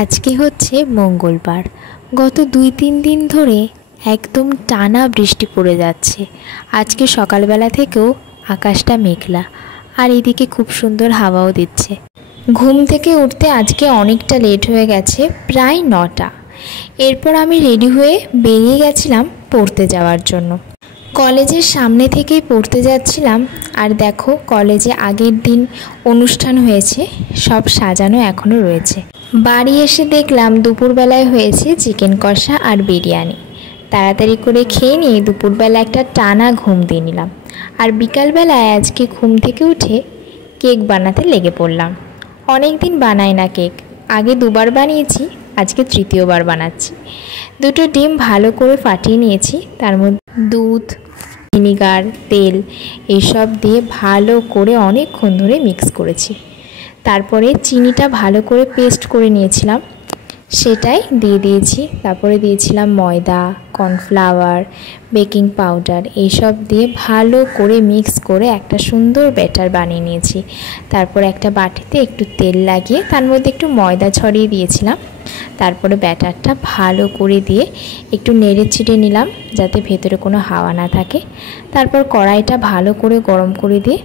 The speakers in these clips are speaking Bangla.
আজকে হচ্ছে মঙ্গলবার। গত ২-৩ দিন ধরে একদম টানা বৃষ্টি পড়ে যাচ্ছে। আজকে সকালবেলা থেকেও আকাশটা মেঘলা, আর এদিকে খুব সুন্দর হাওয়াও দিচ্ছে। ঘুম থেকে উঠতে আজকে অনেকটা লেট হয়ে গেছে, প্রায় ৯টা। এরপর আমি রেডি হয়ে বেরিয়ে গেছিলাম পড়তে যাওয়ার জন্য। কলেজের সামনে থেকেই পড়তে যাচ্ছিলাম, আর দেখো কলেজে আগের দিন অনুষ্ঠান হয়েছে, সব সাজানো এখনও রয়েছে। বাড়ি এসে দেখলাম দুপুরবেলায় হয়েছে চিকেন কষা আর বিরিয়ানি। তাড়াতাড়ি করে খেয়ে নিয়ে দুপুরবেলা একটা টানা ঘুম দিয়ে নিলাম, আর বিকালবেলায় আজকে ঘুম থেকে উঠে কেক বানাতে লেগে পড়লাম। অনেক দিন বানাই না কেক, আগে 2বার বানিয়েছি, আজকে 3য়বার বানাচ্ছি। 2টো ডিম ভালো করে ফাটিয়ে নিয়েছি, তার মধ্যে দুধ, ভিনিগার, তেল এইসব দিয়ে ভালো করে অনেকক্ষণ ধরে মিক্স করেছি। তারপরে চিনিটা ভালো করে পেস্ট করে নিয়েছিলাম, সেটাই দিয়ে দিয়েছি। তারপরে দিয়েছিলাম ময়দা, কর্নফ্লাওয়ার, বেকিং পাউডার, এইসব দিয়ে ভালো করে মিক্স করে একটা সুন্দর ব্যাটার বানিয়ে নিয়েছি। তারপর একটা বাটিতে একটু তেল লাগিয়ে তার মধ্যে একটু ময়দা ছড়িয়ে দিয়েছিলাম। তারপরে ব্যাটারটা ভালো করে দিয়ে একটু নেড়ে ছিটে নিলাম, যাতে ভেতরে কোনো হাওয়া না থাকে। তারপর কড়াইটা ভালো করে গরম করে দিয়ে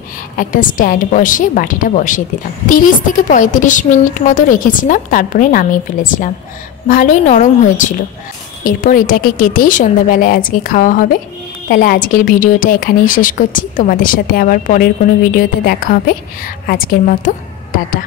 একটা স্ট্যান্ড বসিয়ে বাটিটা বসিয়ে দিলাম। 30 থেকে 35 মিনিট মতো রেখেছিলাম, তারপরে নামিয়ে ফেলেছিলাম। ভালোই নরম হয়েছিল। এরপর এটাকে কেটেই সন্ধ্যাবেলায় আজকে খাওয়া হবে। তাহলে আজকের ভিডিওটা এখানেই শেষ করছি। তোমাদের সাথে আবার পরের কোনো ভিডিওতে দেখা হবে। আজকের মতো টাটা।